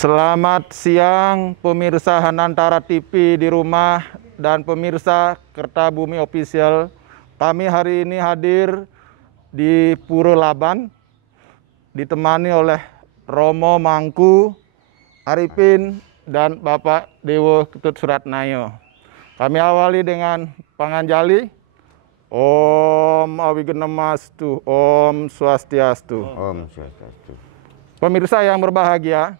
Selamat siang pemirsa Hanantara TV di rumah dan pemirsa Kertabumi Official. Kami hari ini hadir di Pura Laban ditemani oleh Romo Mangku, Arifin, dan Bapak Dewo Ketut Suratnayo. Kami awali dengan panganjali. Om Awigenamastu, Om Swastiastu. Om Swastiastu. Pemirsa yang berbahagia,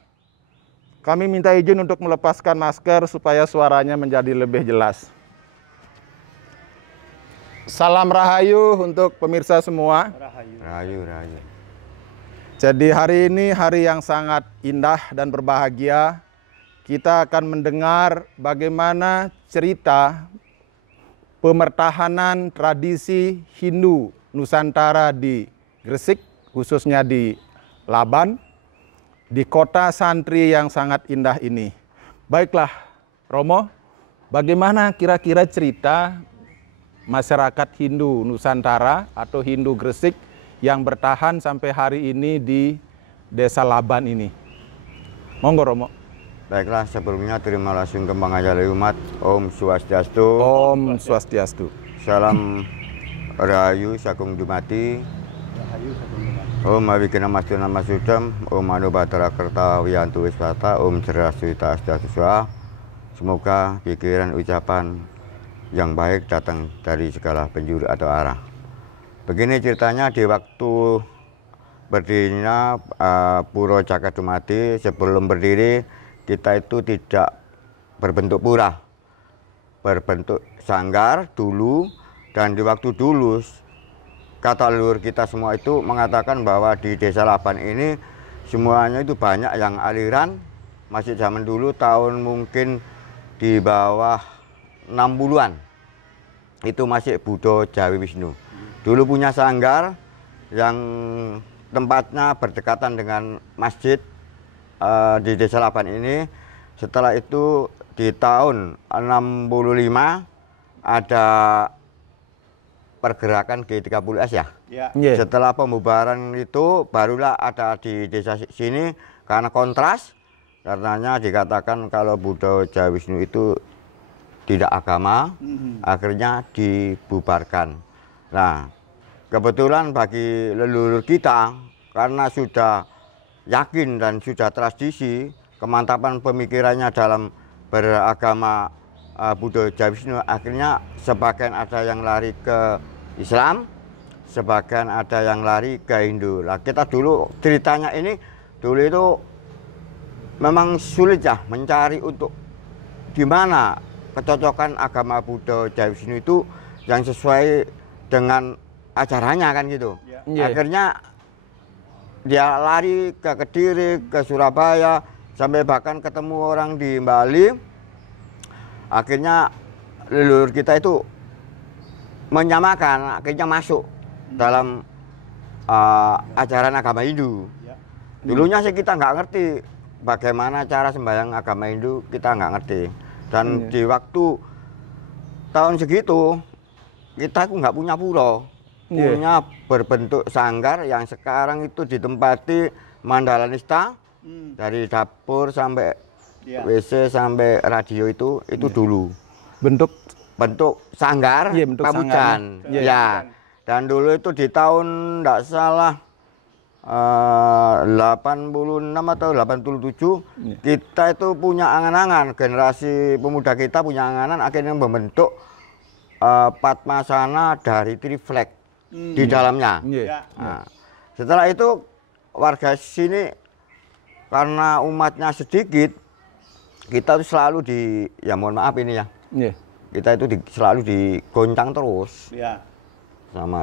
kami minta izin untuk melepaskan masker supaya suaranya menjadi lebih jelas. Salam Rahayu untuk pemirsa semua. Rahayu, Rahayu. Jadi hari ini hari yang sangat indah dan berbahagia. Kita akan mendengar bagaimana cerita pemertahanan tradisi Hindu Nusantara di Gresik, khususnya di Laban, di kota santri yang sangat indah ini. Baiklah, Romo, bagaimana kira-kira cerita masyarakat Hindu Nusantara atau Hindu Gresik yang bertahan sampai hari ini di Desa Laban ini? Monggo, Romo. Baiklah, sebelumnya terima kasih kembang ajali umat. Om Swastiastu. Om Swastiastu. Salam Rahayu Sakung Dumati. Om Awigenamastu Namasudam. Om Anubhadra Kerta Wiyantu Wiswata. Om Cerasuita Astatuswa. Semoga pikiran ucapan yang baik datang dari segala penjuru atau arah. Begini ceritanya, di waktu berdirinya Pura Jakadumati, sebelum berdiri kita itu tidak berbentuk pura, berbentuk sanggar dulu. Dan di waktu dulu, kata leluhur kita semua itu mengatakan bahwa di Desa Laban ini semuanya itu banyak yang aliran. Masih zaman dulu, tahun mungkin di bawah 60-an, itu masih Buddha Jawi Wisnu. Dulu punya sanggar yang tempatnya berdekatan dengan masjid di Desa Laban ini. Setelah itu di tahun 65 ada pergerakan G30S ya. Yeah. Setelah pembubaran itu barulah ada di desa sini, karena kontras, karenanya dikatakan kalau Buddha Jawa Wisnu itu tidak agama, akhirnya dibubarkan. Nah, kebetulan bagi leluhur kita, karena sudah yakin dan sudah tradisi, kemantapan pemikirannya dalam beragama Buddha Jawa Wisnu, akhirnya sebagian ada yang lari ke Islam, sebagian ada yang lari ke Hindu. Nah, kita dulu ceritanya ini, dulu itu memang sulit ya mencari untuk gimana kecocokan agama Buddha Jawa Wisnu itu yang sesuai dengan ajarannya kan gitu. Yeah. Akhirnya dia lari ke Kediri, ke Surabaya, sampai bahkan ketemu orang di Bali. Akhirnya leluhur kita itu menyamakan, akhirnya masuk dalam ajaran agama Hindu. Dulunya sih kita nggak ngerti bagaimana cara sembahyang agama Hindu, kita nggak ngerti. Dan di waktu tahun segitu, kita nggak punya pura. Punya berbentuk sanggar yang sekarang itu ditempati Mandalanista, dari dapur sampai WC sampai radio itu dulu bentuk sanggar, pamujan. Ya. Dan dulu itu di tahun enggak salah 86 atau 87 kita itu punya angan-angan, generasi pemuda kita punya angan-angan akhirnya membentuk Padmasana dari Triflek di dalamnya. Nah, setelah itu warga sini karena umatnya sedikit, kita itu selalu ya mohon maaf ini ya, kita itu selalu digoncang terus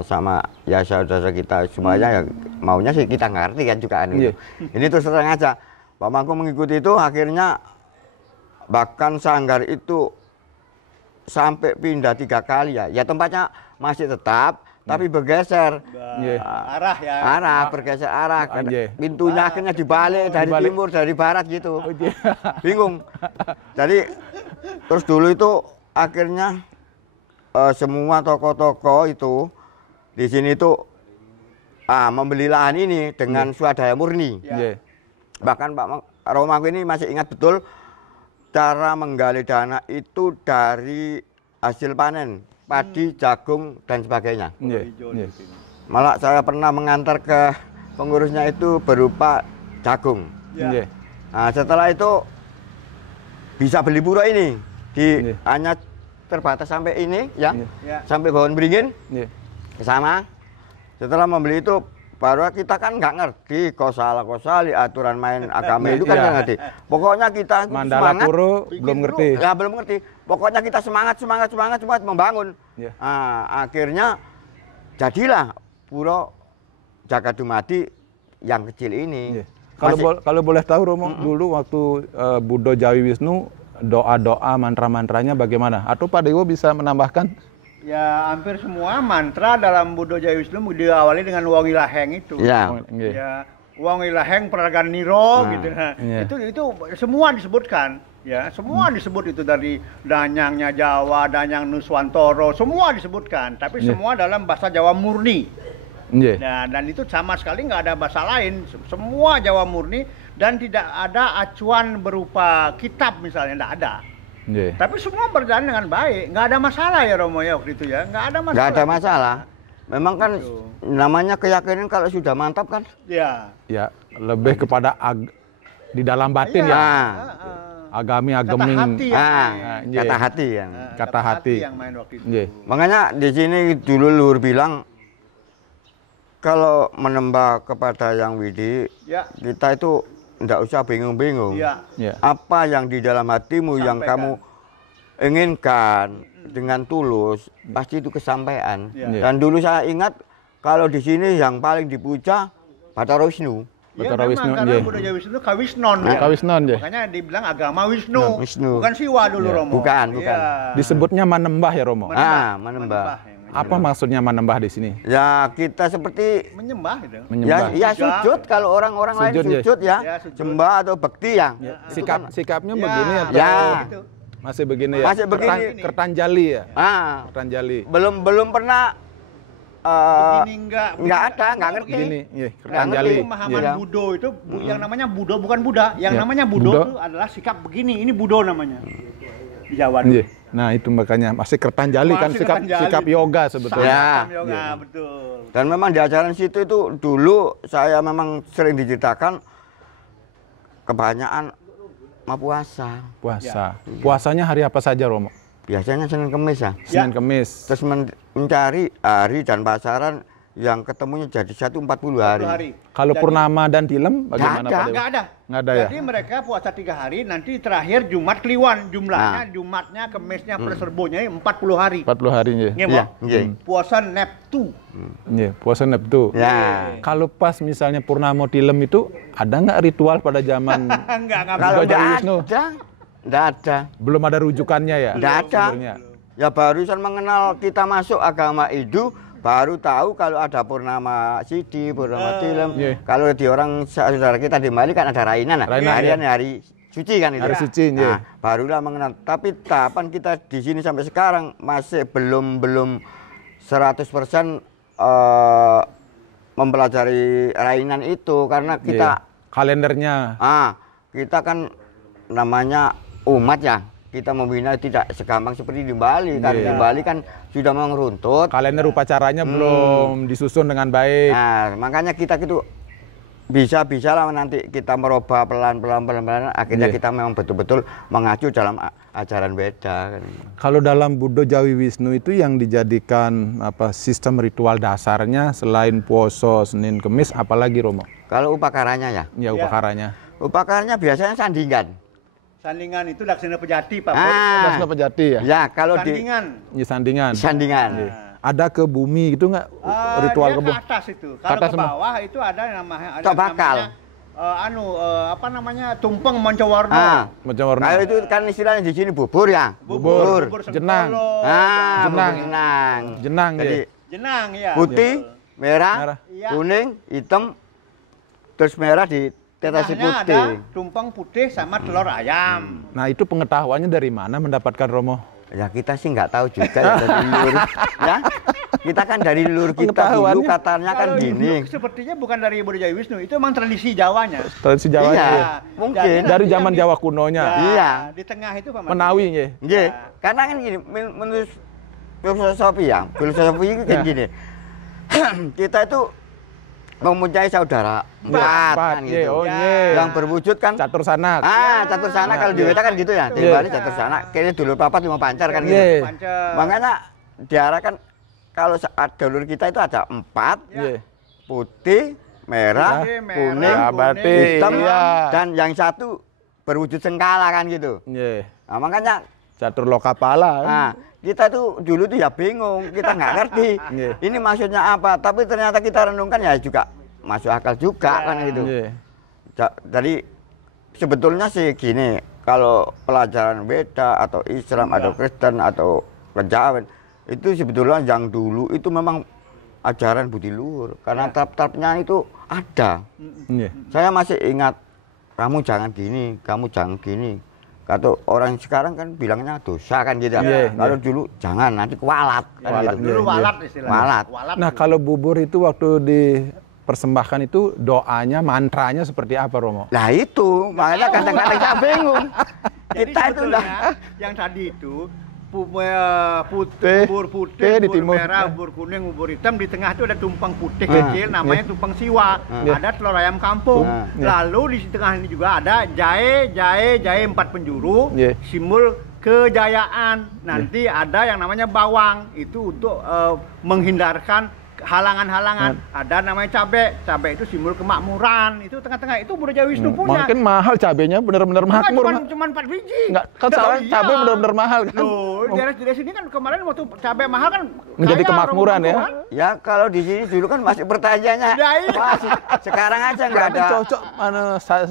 sama ya saudara kita semuanya. Ya maunya sih kita ngerti kan juga ini. Ini terus terang aja, Pak Mangku mengikuti itu, akhirnya bahkan sanggar itu sampai pindah 3 kali ya tempatnya masih tetap, tapi bergeser arah, bergeser arah. Pintunya akhirnya dibalik dari timur, dari barat gitu. Bingung. Jadi terus dulu itu akhirnya semua toko-toko itu di sini itu membeli lahan ini dengan swadaya murni. Bahkan Pak Romaku ini masih ingat betul cara menggali dana itu dari hasil panen padi, jagung dan sebagainya. Malah saya pernah mengantar ke pengurusnya itu berupa jagung. Nah, setelah itu bisa beli pura ini hanya terbatas sampai ini ya, sampai Bawon Beringin ke sana. Setelah membeli itu baru kita kan nggak ngerti kosali aturan main agama itu kan nggak ngerti. Pokoknya kita Mandala Puro belum ngerti. Ya belum ngerti. Pokoknya kita semangat membangun. Nah, akhirnya jadilah Puro Jagadumadi yang kecil ini. Kalau boleh tahu Romo, dulu waktu Budo Jawi Wisnu, doa-doa mantra-mantranya bagaimana? Atau Pak Dewo bisa menambahkan? Ya hampir semua mantra dalam Budo Jawi Wisnu diawali dengan Wong Ilaheng itu. Ya. Ya, Wong Ilaheng Pragan Niro gitu. Itu semua disebutkan. Ya, semua disebut itu dari danyangnya Jawa, danyang Nuswantoro, semua disebutkan. Tapi semua dalam bahasa Jawa murni. Nah, dan itu sama sekali nggak ada bahasa lain. Semua Jawa murni dan tidak ada acuan berupa kitab misalnya, nggak ada. Tapi semua berjalan dengan baik, nggak ada masalah ya Romo ya waktu itu ya, nggak ada masalah. Nggak ada masalah. Memang kan namanya keyakinan kalau sudah mantap kan? Ya, lebih kepada di dalam batin agemin. Kata hati yang. Kata hati yang main waktu itu. Makanya di sini dulu luhur bilang kalau menembak kepada Yang Widi, kita itu tidak usah bingung-bingung. Apa yang di dalam hatimu yang kamu inginkan dengan tulus, pasti itu kesampaian. Dan dulu saya ingat kalau di sini yang paling dipuja Bathara Wisnu. Bathara Wisnu, karena Budo Jawi Wisnu Kawisnon. Makanya dibilang agama Wisnu. Bukan Siwa dulu Romo. Bukan. Disebutnya manembah ya Romo. Manembah. Apa maksudnya manembah di sini? Ya kita seperti menyembah itu. Ya sujud kalau orang-orang lain sujud ya. Sembah atau bekti ya. Sikapnya begini atau masih begini ya? Masih begini. Kertanjali ya? Kertanjali. Belum pernah nggak ada, nggak ngerti. Begini, Kertanjali. Pemahaman Budo itu yang namanya Budo bukan Buddha. Yang namanya Budo itu adalah sikap begini. Ini Budo namanya. Di Jawa. Nah itu makanya masih Kertanjali kan sikap yoga sebetulnya. Yoga, betul. Dan memang di ajaran situ itu dulu saya memang sering diceritakan kebanyakan puasa. Puasanya hari apa saja Romo? Biasanya Senin Kemis ya. Senin Kemis. Terus mencari hari dan pasaran yang ketemunya jadi 40 hari. Kalau purnama dan tilem bagaimana Pak Dewo? Nggak ada. Jadi mereka puasa 3 hari, nanti terakhir Jumat Kliwon. Jumlahnya Jumatnya, Kemisnya, plus Rebonya 40 hari. 40 hari ya. Puasa Neptu. Puasa Neptu. Kalau pas misalnya purnama tilem itu ada nggak ritual pada zaman Kalau nggak ada. Belum ada rujukannya ya? Nggak ada. Ya barusan mengenal kita masuk agama Hindu, baru tahu kalau ada purnama Sidi, purnama Tilem. Kalau di orang saudara kita di Bali kan ada Rainan, hari suci kan itu. Hari suci, barulah mengenal. Tapi kapan kita di sini sampai sekarang masih belum 100% mempelajari Rainan itu karena kita kalendernya. Kita kan namanya umat ya. Kita membina tidak segampang seperti di Bali. Karena di Bali kan sudah mengeruntut. Kalender upacaranya belum disusun dengan baik. Nah, makanya kita itu bisa lah nanti kita merubah pelan-pelan. Akhirnya kita memang betul-betul mengacu dalam ajaran Weda. Kalau dalam Budo Jawi Wisnu itu yang dijadikan sistem ritual dasarnya selain poso Senin Kemis, apalagi Romo? Kalau upakaranya ya? Ya upakaranya. Upakaranya biasanya sandingan. Sandingan itu Daksina Pejati, Pak. Daksina Pejati ya? Ya, kalau Sandingan. Ada ke bumi gitu nggak ritual ke bumi? Ke atas itu. Kalau ke bawah itu ada namanya tumpeng Moncowarno. Kalau itu kan istilahnya di sini bubur ya. Bubur. Jenang. Jenang. Jadi jenang ya. Putih, merah, kuning, hitam, terus merah di tetasi putih. Ada tumpeng putih sama telur ayam. Nah itu pengetahuannya dari mana mendapatkan Romo? Ya kita sih nggak tahu juga ya dari luar. Ya Kita kan dari leluhur kita dulu Pengetahuannya. katanya kan Kalau gini. duduk sepertinya bukan dari Buddha Jaya Wisnu, itu memang tradisi Jawanya. Tradisi Jawa Iya, ya. mungkin. Jadi Dari nanti zaman yang di- Jawa kunonya. Ya, Iya. Di tengah itu Pak Menawi ya. Nggih, karena kan gini, menurut filosofi ya, filosofi itu kan Ya. gini. Kita itu mempunyai saudara empat kan Iya, gitu. oh Ya. iya. Yang berwujud kan Catur sanak. catur sana kalau di Weta kan gitu ya. Di Iya. Bali catur sana, kayaknya dulur papat lima pancar kan gitu. Iya. Makanya diarahkan kalau saat dulur kita itu ada 4, Iya. putih, merah, Putih, merah, kuning, Ya, berarti hitam, iya. dan yang satu berwujud sengkala kan gitu. Iya. Nah, makanya Catur lokapala. nah, kita tuh dulu tuh ya bingung, kita nggak ngerti Iya. ini maksudnya apa. Tapi ternyata kita renungkan ya juga masuk akal juga kan gitu. Iya. Jadi sebetulnya sih gini, kalau pelajaran Weda atau Islam atau Kristen atau kejawen itu sebetulnya yang dulu itu memang ajaran budi luhur karena tap-tapnya itu ada. Iya. Saya masih ingat kamu jangan gini, kamu jangan gini. Kata orang sekarang kan bilangnya dosa kan gitu. Iya, Kalau iya. dulu jangan nanti kualat kan Kualat, gitu. Dulu Iya, walat istilahnya. Walat. Nah, kalau bubur itu waktu dipersembahkan itu doanya, mantranya seperti apa, Romo? Lah itu, makanya kadang-kadang saya bingung. Jadi Kita itu sebetulnya udah yang tadi itu Teh, bubur teh putih, di bubur timur. merah, bubur kuning, bubur hitam, di tengah itu ada tumpeng putih Ah, kecil namanya tumpeng siwa. Iya. Ada telur ayam kampung. Ah, iya. Lalu di tengah ini juga ada jahe 4 penjuru, Iya. simbol kejayaan. Nanti ada yang namanya bawang, itu untuk menghindarkan halangan-halangan. Ada namanya cabai itu simbol kemakmuran. Itu tengah-tengah itu Buddha Jaya Wisnu punya. Mungkin mahal cabenya, benar-benar makmur. Cuman 4 biji. Enggak, kan salah Iya. cabai benar-benar mahal kan. Loh, daerah sini kan kemarin waktu cabai mahal kan Menjadi kaya kemakmuran ya. orang-orang. ya kalau di sini dulu kan masih pertanyaannya. Ya, iya. Masih, sekarang aja nggak Berarti ada. cocok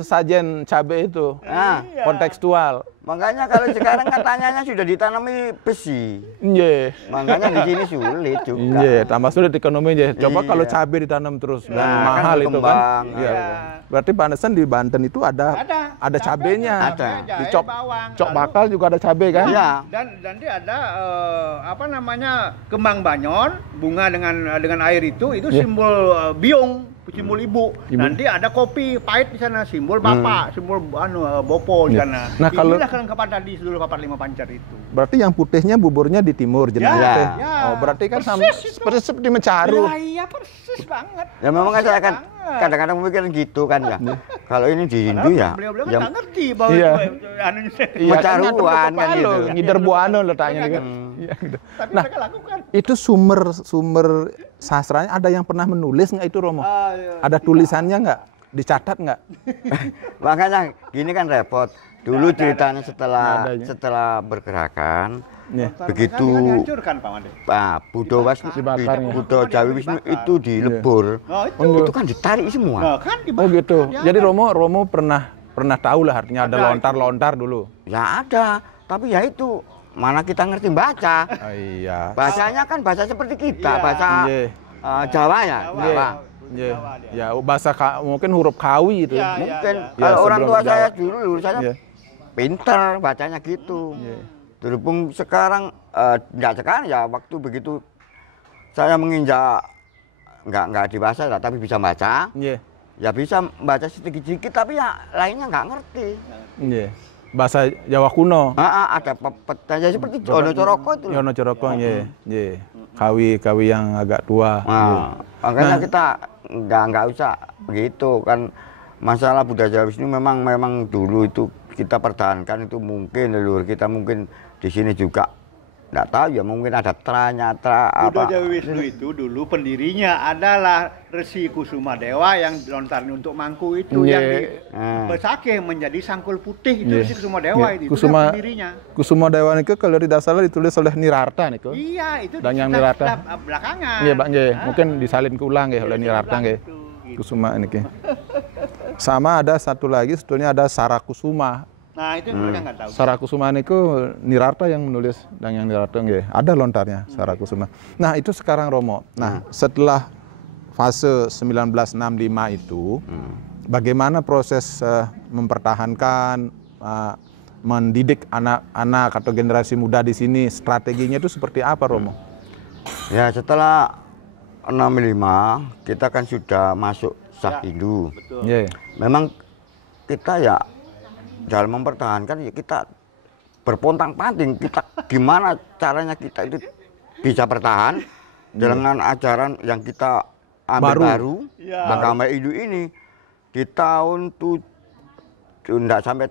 sajen cabai itu. Nah, Iya. Kontekstual. makanya kalau sekarang kan tanyanya sudah ditanami besi. Iya. Makanya di sini sulit juga. Iya, tambah sulit ekonominya. Coba Iya. kalau cabai ditanam terus dan Nah, mahal kan itu kan. berkembang. Iya. Iya. Berarti pantesan di Banten itu ada cabenya. Ada. Di jahe, cok bawang. cok Lalu- bakal juga ada cabai kan? Iya. Dan dia ada kembang banyon, bunga dengan air itu Iya. simbol biung, simbol ibu. Ibu. Nanti ada kopi pahit di sana, simbol bapak, simbol bopo di Iya. sana. Nah, kalau- Inilah kelengkapan tadi seluruh papat lima pancar itu. Berarti yang putihnya buburnya di timur jenengan Ya, teh. ya. Oh, berarti kan Persis itu. persis seperti Mencaru. Iya persis banget. Ya memang kan saya kan Banget. kadang-kadang memikirkan gitu kan ya. Kalau ini di Hindu ya, Beliau-beliau kan yang nggak ngerti bahwa Iya. itu anunya. Iya, Mencaruan kan kan gitu. Ngider buano letaknya Iya, kan. kan? Iya, gitu. Tapi Nah, mereka lakukan. itu sumber sastranya ada yang pernah menulis nggak itu, Romo? Iya. Ada tulisannya nggak? Dicatat nggak? makanya gini kan repot. Dulu ceritanya Nggak adanya. setelah bergerakan, Iya. begitu Kan dihancurkan Pak Made. Buddha Wisnu, Dibakar, ya. Buddha Jawi Wisnu Dibakar. itu dilebur, Oh, itu. itu kan ditarik semua. Nah, kan Oh gitu. dibakar, Jadi ya. Romo pernah tahu lah artinya ada Ada, lontar-lontar dulu. Ya ada, tapi ya itu mana kita ngerti baca. Oh, iya. Bahasanya kan bahasa seperti kita, Iya. bahasa Iya. Jawa ya. Jawa. Jawa. Iya. Jawa dia. Ya bahasa mungkin huruf kawi itu. Iya. Mungkin Ya, kalau orang sebelum tua saya Jawa. dulu saya Iya. pinter bacanya gitu. Iya. Berhubung sekarang nggak sekarang ya waktu begitu saya menginjak nggak dibahasa lah, tapi bisa baca, Iya. ya bisa baca sedikit-sedikit tapi ya lainnya nggak ngerti. Iya. Bahasa Jawa kuno. Ada petanya seperti Jono Coroko itu. Yono Coroko, iya. Iya. Kawi yang agak tua. Nah, makanya kita nggak usah begitu kan. Masalah Buddha Jawa Wisnu memang dulu itu kita pertahankan, itu mungkin leluhur kita mungkin di sini juga nggak tahu ya, mungkin ada ternyata Buddha apa. Jawa Wisnu itu dulu pendirinya adalah Resi Kusuma Dewa yang dilontarin untuk mangku itu Iya. yang Ah. besake menjadi sangkul putih itu Iya. Resi Kusuma Dewa Iya. itu Kusuma dia pendirinya. Kusuma Dewa itu kalau tidak salah ditulis oleh Nirarta niku. Iya, itu Dan yang setelah- Nirata. setelah belakangan. Iya, Pak nggih. Ah. Mungkin disalin ke ulang nggih oleh Iya, Nirarta diulang nggih. itu, gitu. Kusuma niki. Sama ada satu lagi sebetulnya ada Sarakusuma. Nah, itu mereka nggak tahu. Sarakusuma niku Nirarta yang menulis dan yang Nirarta nggih. Ada lontarnya Sarakusuma. Nah, itu sekarang Romo. Nah, setelah fase 1965 itu bagaimana proses mempertahankan mendidik anak-anak atau generasi muda di sini, strateginya itu seperti apa, Romo? Ya setelah 65 kita kan sudah masuk sah Hindu. Betul. Yeah. Memang kita ya dalam mempertahankan ya kita berpontang-panting, kita gimana caranya kita itu bisa bertahan dengan ajaran yang kita ambil baru Ya. agama Hindu ini di tahun enggak sampai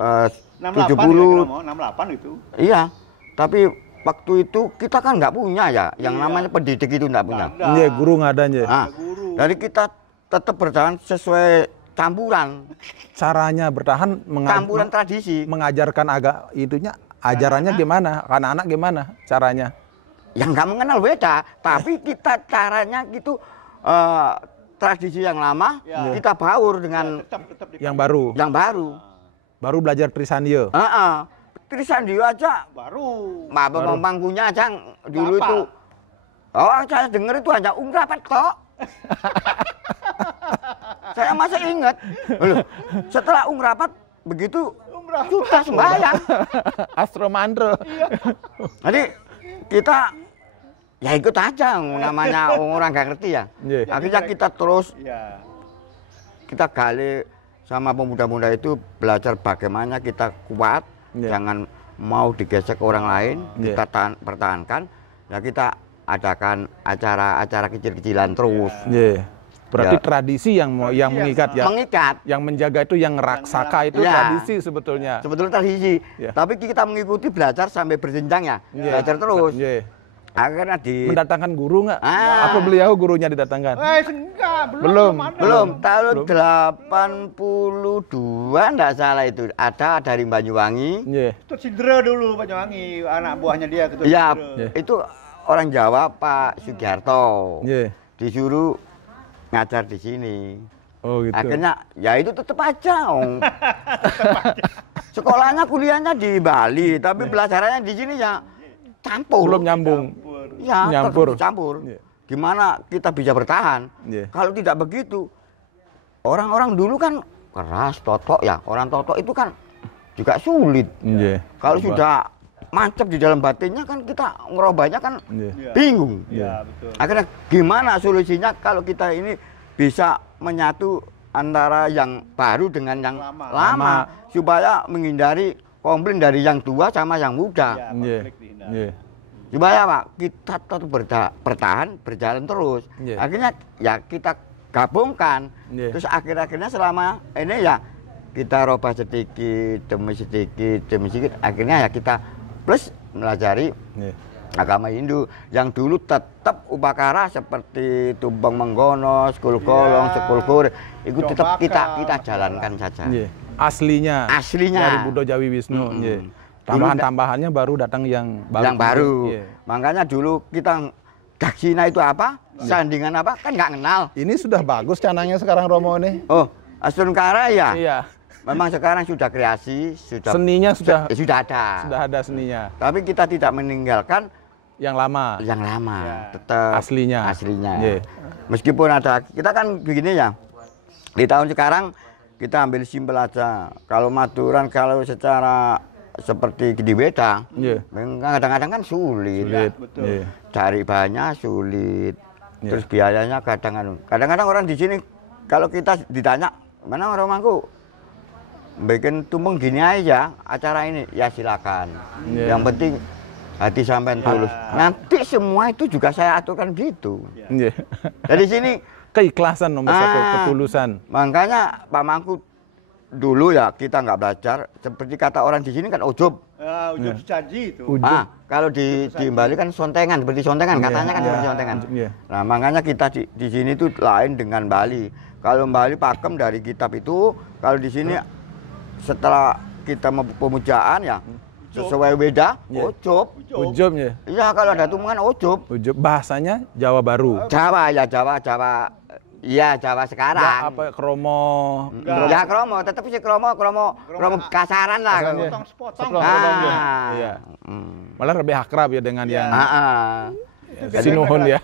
68 70. 68 itu. Iya, tapi waktu itu kita kan nggak punya ya, yang namanya pendidik itu nggak punya. Nggak ada. Iya, guru nggak ada ya. Nah, guru. jadi kita tetap bertahan sesuai campuran Caranya bertahan campuran tradisi. mengajarkan itunya ajarannya gimana? Anak-anak gimana caranya? Yang nggak mengenal beda, tapi kita caranya gitu tradisi yang lama Ya. kita baur dengan tetap Yang baru. yang baru. Baru belajar Trisandio. Trisandio aja, baru. pangkunya aja dulu Apa? itu. Oh, saya dengar itu hanya ungkapan kok. Saya masih ingat. Loh, setelah ungkapan begitu sudah sembahyang. Astro Mandro. Jadi kita ya ikut aja, namanya orang gak ngerti ya. Iya. Akhirnya kita terus Ya. kita gali sama pemuda-pemuda itu belajar bagaimana kita kuat, Iya. jangan mau digesek orang lain, Iya. kita pertahankan. Ya kita adakan acara-acara kecil-kecilan terus. Iya. Berarti Ya. tradisi yang mengikat ya. Mengikat. Yang menjaga itu yang raksaka itu Ya. tradisi sebetulnya. Sebetulnya tradisi, Ya. tapi kita mengikuti belajar sampai berjenjang ya, Iya. belajar terus. Iya. Akhirnya Mendatangkan guru nggak? Ah. Apa beliau gurunya didatangkan? Enggak, Belum. ada. belum tahun Belum. 82 enggak salah itu ada dari Banyuwangi. Iya. Ketut Sidra dulu Banyuwangi, anak buahnya dia Ketut Ya, Sidra. itu orang Jawa Pak Sugiharto. Iya. Disuruh ngajar di sini. Oh gitu. Akhirnya ya itu tetap aja, Ong. Sekolahnya kuliahnya di Bali, tapi belajarannya di sini ya campur. belum nyambung. Ya, Nyampur. tetap campur. Iya. Gimana kita bisa bertahan? Iya. Kalau tidak begitu, orang-orang dulu kan keras, totok ya. Orang totok itu kan juga sulit. Iya. Kalau Coba. sudah mancep di dalam batinnya kan kita ngerobahnya kan Iya. Ya. bingung. Ya, betul. Akhirnya gimana solusinya kalau kita ini bisa menyatu antara yang baru dengan yang Lama. lama, supaya menghindari komplain dari yang tua sama yang muda. Ya, Iya. konflik dihindari. Iya. Supaya Pak kita tetap bertahan, berjalan terus. Iya. Akhirnya ya kita gabungkan. Iya. Terus akhir-akhirnya selama ini ya kita robah sedikit demi sedikit. Akhirnya ya kita plus melajari Iya. agama Hindu yang dulu tetap upakara seperti tumbang menggono, sekul kolong, Ya. sekul kur, itu tetap Cobakan. kita jalankan saja. Iya. Aslinya. Aslinya. Dari Buddha Jawi Wisnu. Mm-mm. Iya. Dulu Tambahan-tambahannya baru datang yang baru. yang baru. Iya. Makanya dulu kita daksina itu apa, sandingan apa kan nggak kenal. Ini sudah bagus canangnya sekarang Romo ini. Oh, Astunkara ya. Iya. Memang sekarang sudah kreasi, sudah Seninya sudah sudah ada. sudah ada seninya. Tapi kita tidak meninggalkan Yang lama. yang lama, Ya. tetap Aslinya. Aslinya. Iya. Meskipun ada, kita kan begini ya. Di tahun sekarang kita ambil simpel aja. Kalau Maduran kalau secara seperti di Weda, Iya. memang kadang-kadang kan sulit. Sulit. betul. Iya. Cari bahannya sulit. Iya. Terus biayanya kadang-kadang orang di sini kalau kita ditanya, "Mana rumahku?" Bikin tumpeng gini aja acara ini, ya silakan. Iya. Yang penting hati sampean tulus. Nanti semua itu juga saya aturkan gitu. Iya. Dari sini Keikhlasan nomor satu, Ah. ketulusan. makanya Pak Mangku dulu ya kita nggak belajar seperti kata orang di sini kan ujub. Ujub sesaji itu. Ujub. Kalau di Bali kan sontengan, seperti sontengan katanya kan Iya. seperti sontengan. Iya. Nah makanya kita di sini tuh lain dengan Bali. Kalau Bali pakem dari kitab itu, kalau di sini setelah kita pemujaan ya sesuai Weda, Iya. ujub. Ujub ya. Iya kalau ada tumbuhan ujub. Ujub bahasanya Jawa Baru. Jawa ya Jawa. Iya Jawa Ya, sekarang. apa kromo. Enggak. Ya kromo, tetap sih kromo kasaran lah. Kasaran, iya. Sepotong-sepotong. Sepotong. Ah. Iya. Hmm. Malah lebih akrab ya dengan Iya. yang Ah, ah. Sinuhun ya.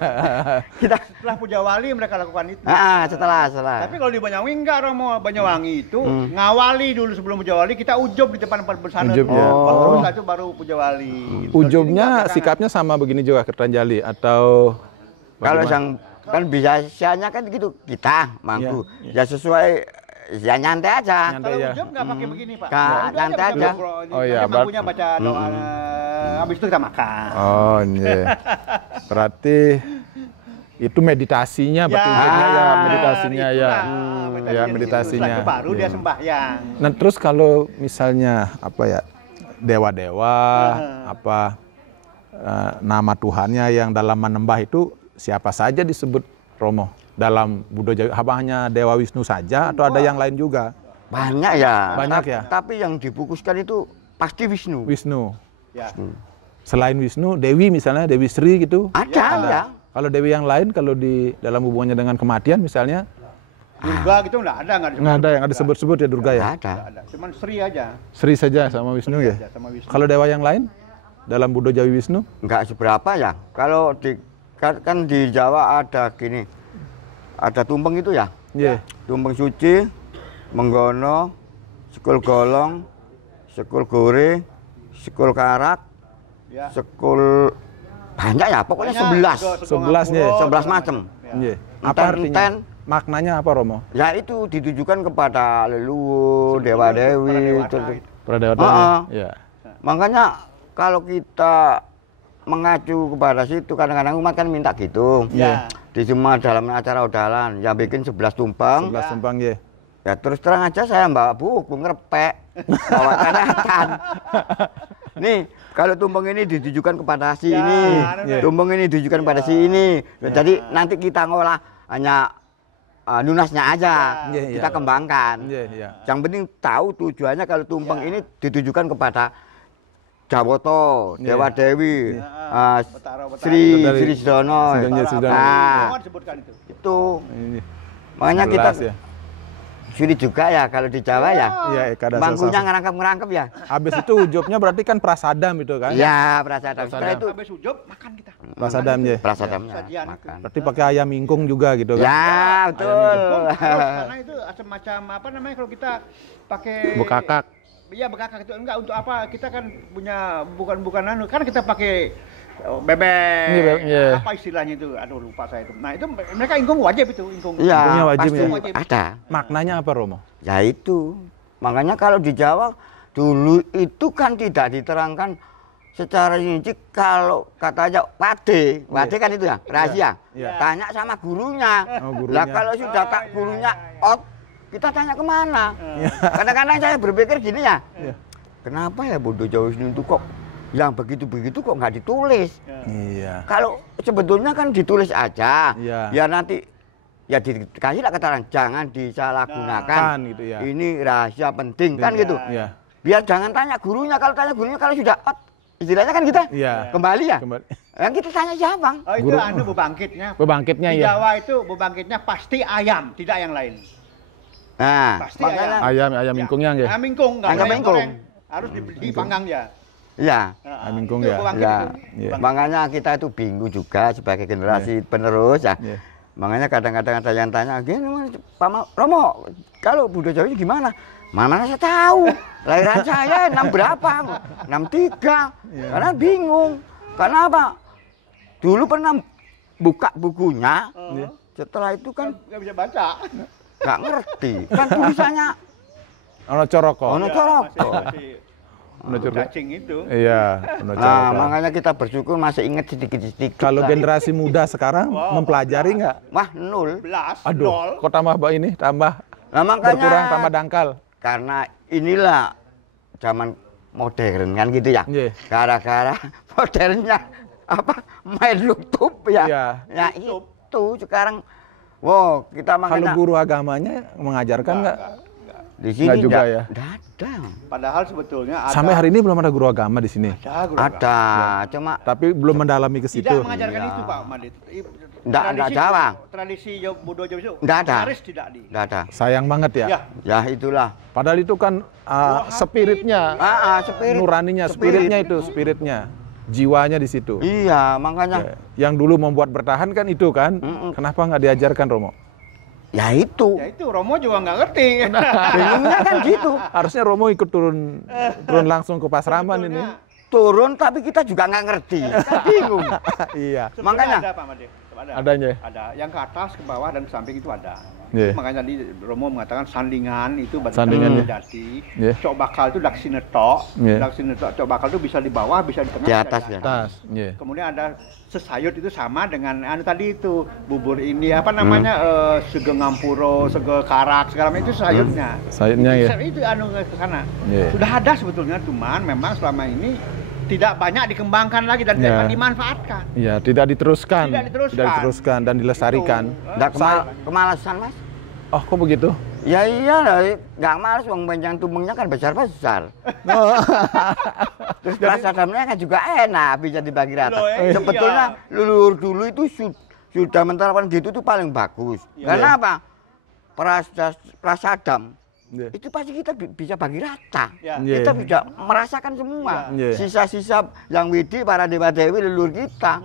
Kita Setelah Puja Wali mereka lakukan itu. setelah. Tapi kalau di Banyuwangi enggak, Romo. Banyuwangi itu ngawali dulu sebelum Puja Wali, kita ujub di depan bersana. Ujub, ya. Baru setelah itu baru Puja Wali. Ujubnya sikapnya sama begini juga Kertanjali atau Kalau bagaimana? yang kan biasanya kan gitu kita mangku ya sesuai ya nyantai aja. Nyantai. Kalau ya. ujub nggak pakai begini, Pak. Nggak, Ujub nyantai baca aja. bro. Oh, iya, Nanti mangkunya baca doa, habis itu kita makan. Oh, iya. Berarti itu meditasinya, berarti ujubnya ya meditasinya ya. Ya meditasinya. Setelah itu baru dia sembahyang. Nah, terus kalau misalnya apa ya dewa-dewa apa nama Tuhannya yang dalam menembah itu siapa saja disebut Romo? Dalam Buddha Jawa apa hanya Dewa Wisnu saja atau ada yang lain juga? Banyak ya. Banyak ya? Tapi yang dibukuskan itu pasti Wisnu. Wisnu. Ya. Selain Wisnu, Dewi misalnya Dewi Sri gitu. Ada ya. Kalau Dewi yang lain kalau di dalam hubungannya dengan kematian misalnya Durga gitu nggak ada nggak ada yang ada sebut-sebut ya Durga ya. Nggak ada. Nggak ada. Cuman Sri aja. Sri saja sama Wisnu ya. Ya, sama Wisnu. Kalau dewa yang lain dalam Buddha Jawi Wisnu? Nggak seberapa ya. Kalau di kan di Jawa ada gini. Ada tumpeng itu ya. Iya. Tumpeng suci, menggono, sekul golong, sekul gore, sekul karak, Ya. sekul banyak ya. Pokoknya 11. 11 ya. 11 macam. Iya. Apa artinya? Enten. Maknanya apa Romo? Ya itu ditujukan kepada leluhur, dewa dewi. Para dewa ya. Makanya kalau kita mengacu kepada situ, kadang-kadang umat kan minta gitu. Ya. Di semua dalam acara udalan, yang bikin 11 tumpeng. 11 tumpang ya. Ya terus terang aja saya bawa buku ngerepek, bawa catatan. Nih, kalau tumpeng ini ditujukan kepada si Ya, ini, ya. tumpeng ini ditujukan kepada si ini. Jadi nanti kita ngolah hanya lunasnya aja, Ya, ya. kita kembangkan. Iya, iya. Yang penting tahu tujuannya kalau tumpeng ini ditujukan kepada Jawoto, Dewa Dewi, Sri Dari- Sri Sidono. Sidonnya, Sidonnya. Nah, Disebutkan itu. itu Ini. makanya kita 11 ya. sulit juga ya kalau di Jawa ya. Iya, Eka Dasar Bangkunya Sastra. ngerangkap ya. Habis itu ujubnya berarti kan prasadam itu kan? Iya, prasadam. Setelah itu Habis ujub makan kita. Prasadam ya. prasadamnya Sajian itu. makan. Berarti pakai ayam ingkung juga gitu kan? Ya, betul. Terus, karena itu semacam apa namanya kalau kita pakai Bekakak. Iya bekakak itu enggak untuk apa? Kita kan punya bukan anu kan kita pakai bebek. Iya, iya. Apa istilahnya itu? Aduh lupa saya itu. Nah, itu mereka ingkung wajib itu, ingkung. Iya, Ingkungnya wajib pasti ya? ada. Maknanya apa Romo? Ya itu. Makanya kalau di Jawa dulu itu kan tidak diterangkan secara rinci kalau katanya pade kan itu ya, rahasia. Iya. Tanya sama gurunya. Oh, gurunya. Lah kalau sudah tak gurunya out, kita tanya kemana? Kadang-kadang saya berpikir gini ya, Iya. kenapa ya Buddha Jawa Wisnu itu kok yang begitu-begitu kok nggak ditulis? Iya. Kalau sebetulnya kan ditulis aja, Iya. biar nanti ya dikasihlah keterangan jangan disalahgunakan. Kan gitu ya. Ini rahasia penting kan Iya. gitu. Iya. Biar jangan tanya gurunya, kalau tanya gurunya kalau sudah out, istilahnya kan kita Iya. kembali ya. Kembali. Yang kita tanya siapa? Oh itu Guru- anu bebangkitnya. Bebangkitnya Di ya. Jawa itu bebangkitnya pasti ayam, tidak yang lain. Nah, Pasti makanya Ayam ingkungnya ya. Ayam ingkung, nggak Ayam boleh ingkung. goreng. Harus dipanggang ya. ya. Ayam ingkung Itu ya. bebangkit Ya, itu. Iya. makanya kita itu bingung juga sebagai generasi penerus ya. Iya. Makanya kadang-kadang ada yang tanya, gini Pak Romo, kalau Buddha Jawa ini gimana? Mana saya tahu, lahiran saya 6 berapa? 63, karena bingung. Karena apa? Dulu pernah buka bukunya, setelah itu kan Nggak bisa baca. nggak ngerti. Kan tulisannya Ono coroko. Ono Ya, coroko. Ono coroko. Cacing itu. Iya, ono Nah, coroko. makanya kita bersyukur masih ingat sedikit-sedikit. Kalau lah. generasi muda sekarang mempelajari nggak? Wah, 0. Belas, Aduh, nol. kok tambah ini, tambah Nah, makanya berkurang, tambah dangkal. karena inilah zaman modern kan gitu ya. Iya. Gara-gara modernnya apa main YouTube ya. Iya. Ya itu sekarang. Wow, kita Kalau makanya guru agamanya mengajarkan nggak? di sini nggak juga ya? nggak ada. Padahal sebetulnya ada. Sampai hari ini belum ada guru agama di sini. Ada, guru Ada, cuma Tapi belum mendalami ke Tidak situ. mengajarkan Iya. itu Pak Madit. Nggak Jawa. Tradisi Buddha Jawa itu Nggak ada. nyaris tidak di. nggak ada. Sayang banget ya. Ya, Ya itulah. Padahal itu kan spiritnya, Spirit. nuraninya, Spirit. spiritnya itu, spiritnya. jiwanya di situ. Iya, makanya. Yang dulu membuat bertahan kan itu kan. Kenapa nggak diajarkan Romo? Ya itu. Ya itu Romo juga nggak ngerti. Bingungnya kan gitu. Harusnya Romo ikut turun langsung ke Pasraman ini. Turun tapi kita juga nggak ngerti. Kan bingung. Iya. Makanya ada Pak Made. Adanya. Ada. Yang ke atas, ke bawah dan ke samping itu ada. Yeah. Makanya tadi Romo mengatakan sandingan itu Sandingan, jati. Yeah. Cok bakal itu daksine tok. Yeah. Daksine tok, cok bakal itu bisa di bawah, bisa di tengah, Di bisa atas, di ya. Atas. Yeah. Kemudian ada sesayut itu sama dengan tadi itu bubur ini apa namanya sege ngampuro, sege karak segala macam itu sayurnya. Sayurnya ya. Itu ke sana. Yeah. Sudah ada sebetulnya, cuman memang selama ini tidak banyak dikembangkan lagi dan tidak dimanfaatkan. Iya, tidak diteruskan. Tidak diteruskan dan dilestarikan. nggak kemalasan, Mas. Oh, kok begitu? Ya iya lah, nggak males, wong panjang tumbengnya kan besar-besar. Terus rasa dalamnya kan juga enak, bisa dibagi rata. Sebetulnya leluhur dulu itu sudah menerapkan gitu tuh paling bagus. Karena apa? Prasadam itu pasti kita bisa bagi rata. Kita bisa merasakan semua. Sisa-sisa yang widi para dewa-dewi leluhur kita.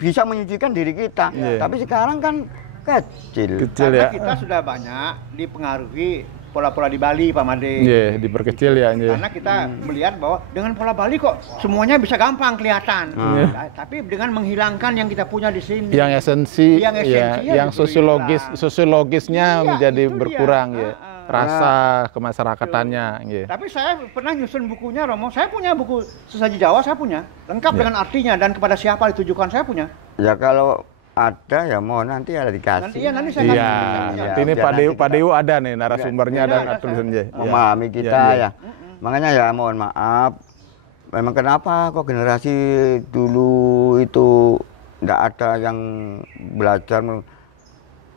Bisa menyucikan diri kita. Tapi sekarang kan kecil Karena ya. kita sudah banyak dipengaruhi pola-pola di Bali, Pak Made. Iya, diperkecil ya. Karena kita melihat bahwa dengan pola Bali kok semuanya bisa gampang kelihatan. Tapi dengan menghilangkan yang kita punya di sini. Yang esensi, yang sosiologisnya menjadi berkurang ya. Rasa kemasyarakatannya. Tapi saya pernah nyusun bukunya, Romo. Saya punya buku sesaji Jawa, saya punya. Lengkap dengan artinya dan kepada siapa ditujukan, saya punya. Ya kalau ada ya mau nanti ada dikasih. Nanti saya kasih. Nanti ini Pak Dewu ada nih narasumbernya dan tulisannya. Memahami kita ya. Makanya ya mohon maaf. Memang kenapa kok generasi dulu itu enggak ada yang belajar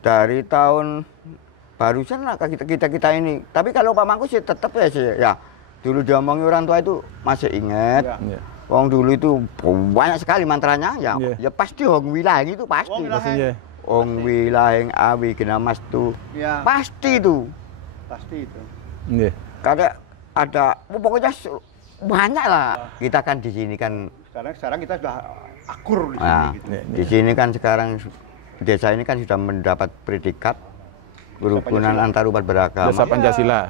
dari tahun barusan lah kita ini. Tapi kalau Pak Mangku sih tetap ya sih ya. Dulu diomongin orang tua itu masih ingat. Wong dulu itu banyak sekali mantranya ya. Ya pasti Hong Wilayang itu pasti. Hong Wilayang awi kena mas tuh. Pasti itu. Pasti itu. Karena ada pokoknya banyak lah. Kita kan di sini kan sekarang kita sudah akur di sini gitu. Di sini kan sekarang desa ini kan sudah mendapat predikat kerukunan antar umat beragama. Desa Pancasila.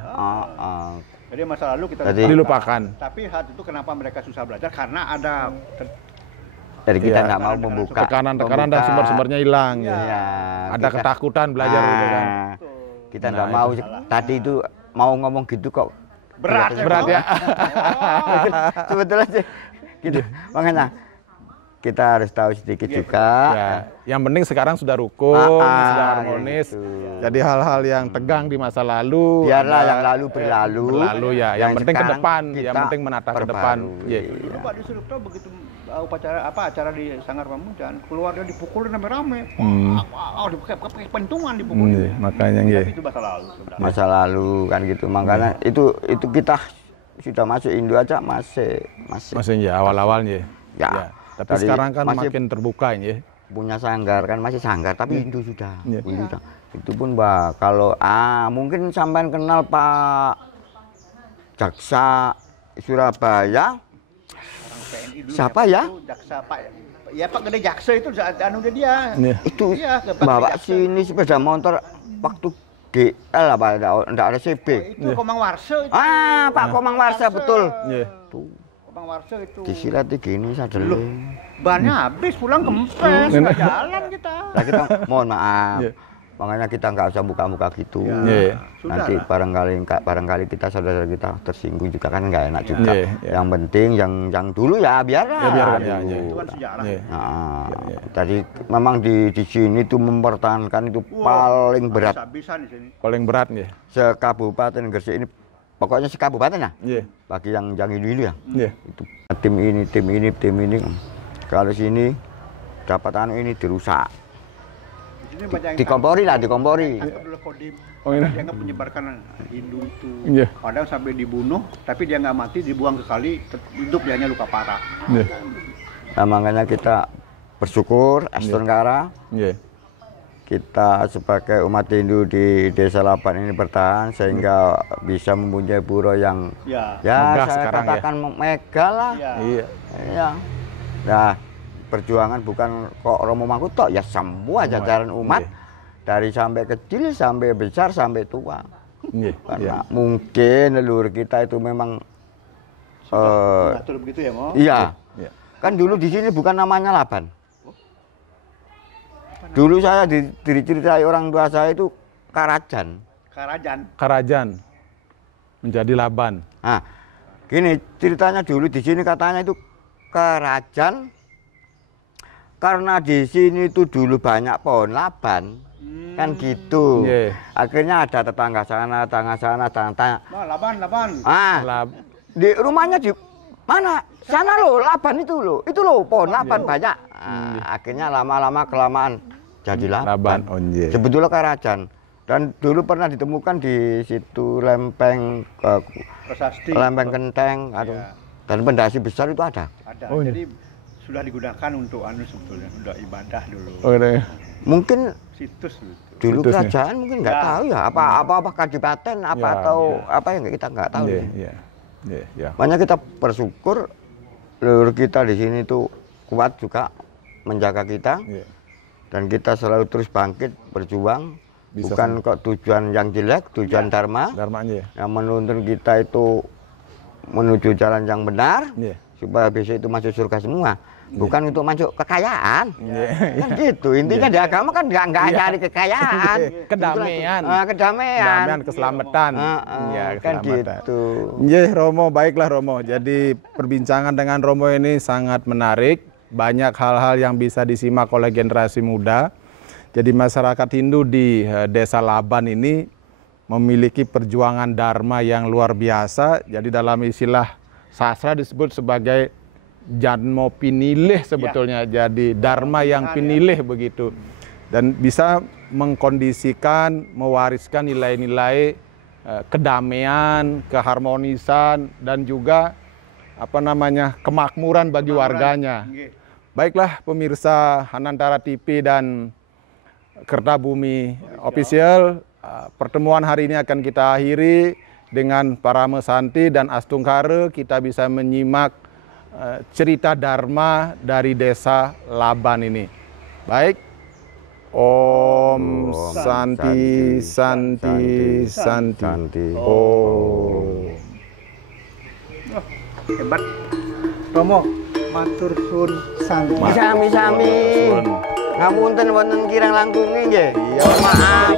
Jadi masa lalu kita dilupakan. Tapi saat itu kenapa mereka susah belajar? Karena ada jadi kita nggak mau membuka tekanan dan sumber-sumbernya hilang. Ada ketakutan belajar gitu kan. Kita nggak mau. Tadi itu mau ngomong gitu kok berat ya. Sebetulnya sih gitu. Makanya kita harus tahu sedikit juga. Yang penting sekarang sudah rukun, sudah harmonis. Jadi hal-hal yang tegang di masa lalu biarlah yang lalu berlalu. Yang penting ke depan, yang penting menatap ke depan. Dulu Pak di Sulukto begitu acara di Sanggar Pamujan, keluarga dipukulin rame-rame. Dipakai pentungan dipukulin. Makanya tapi itu masa lalu kan gitu. Makanya itu kita sudah masuk Indo aja masih ya awal-awalnya. Ya. Tapi sekarang kan makin terbuka ini. Punya sanggar kan masih sanggar tapi Hindu sudah. Itu pun kalau mungkin sampean kenal Pak Jaksa Surabaya. Siapa ya? Jaksa Pak. Ya Pak Gede Jaksa itu dia. Itu bawa sini sepeda motor waktu GL apa enggak ada CB. Itu Komang Warsa itu. Pak Komang Warsa betul. Tuh. Komang Warsa itu. Disilati gini sadele. Bannya habis pulang kempes, nggak jalan kita. Nah, kita mohon maaf. Makanya kita nggak usah buka-buka gitu. Nanti barangkali kita saudara kita tersinggung juga kan nggak enak juga. Yang penting yang dulu ya biarlah. Itu kan sejarah. Tadi memang di sini tuh mempertahankan itu paling berat. Paling berat nih. Sekabupaten Gresik ini, pokoknya sekabupaten ya. Bagi yang ini ya. Itu tim ini. Kalau sini dapat ini dirusak. Dikompori. Dianggap menyebarkan Hindu itu. Padahal sampai dibunuh, tapi dia nggak mati, dibuang ke kali, hidup dia hanya luka parah. Nah, makanya kita bersyukur Astonegara kita sebagai umat Hindu di Desa Laban ini bertahan sehingga bisa mempunyai pura yang megah saya sekarang katakan megah lah. Iya. Iya. Nah, perjuangan bukan kok Romo Mangkuto, ya semua jajaran umat dari sampai kecil sampai besar sampai tua. Karena mungkin leluhur kita itu memang atur begitu ya, Mo? Iya. Kan dulu di sini bukan namanya Laban. Dulu saya diceritai orang tua saya itu Karajan. Karajan menjadi Laban. Nah, gini ceritanya dulu di sini katanya itu Karajan karena di sini itu dulu banyak pohon Laban. Kan gitu. Akhirnya ada tetangga sana, tanya. Laban. Di rumahnya di mana? Sana loh, Laban itu loh. Itu loh pohon Laban banyak. Akhirnya lama-lama kelamaan jadi Laban. Sebetulnya Karajan. Dan dulu pernah ditemukan di situ lempeng lempeng Kenteng, dan pendasi besar itu ada. Jadi sudah digunakan untuk sebetulnya untuk ibadah dulu. Mungkin situs dulu kerajaan mungkin nggak tahu ya apa kadipaten atau apa yang kita nggak tahu. Makanya kita bersyukur leluhur kita di sini tuh kuat juga menjaga kita. Dan kita selalu terus bangkit berjuang, bukan kok tujuan yang jelek, tujuan dharma yang menuntun kita itu menuju jalan yang benar, supaya besok itu masuk surga semua, bukan untuk masuk kekayaan. Kan gitu, intinya di agama kan nggak nyari kekayaan, kedamaian, keselamatan. Kan gitu. Romo, baiklah Romo. Jadi perbincangan dengan Romo ini sangat menarik. Banyak hal-hal yang bisa disimak oleh generasi muda. Jadi masyarakat Hindu di Desa Laban ini memiliki perjuangan dharma yang luar biasa. Jadi dalam istilah sastra disebut sebagai janmo pinilih sebetulnya. Jadi dharma yang pinilih begitu. Dan bisa mengkondisikan, mewariskan nilai-nilai kedamaian, keharmonisan, dan juga kemakmuran bagi warganya. Baiklah pemirsa Hanantara TV dan Kertabumi Official, pertemuan hari ini akan kita akhiri dengan Parame Santi dan Astungkara. Kita bisa menyimak cerita dharma dari Desa Laban ini. Baik, Om Santi Santi Santi. Om. Hebat. Romo, matur suwun santi. Sami-sami. Ngapunten wonten kirang langkung nggih. Maaf.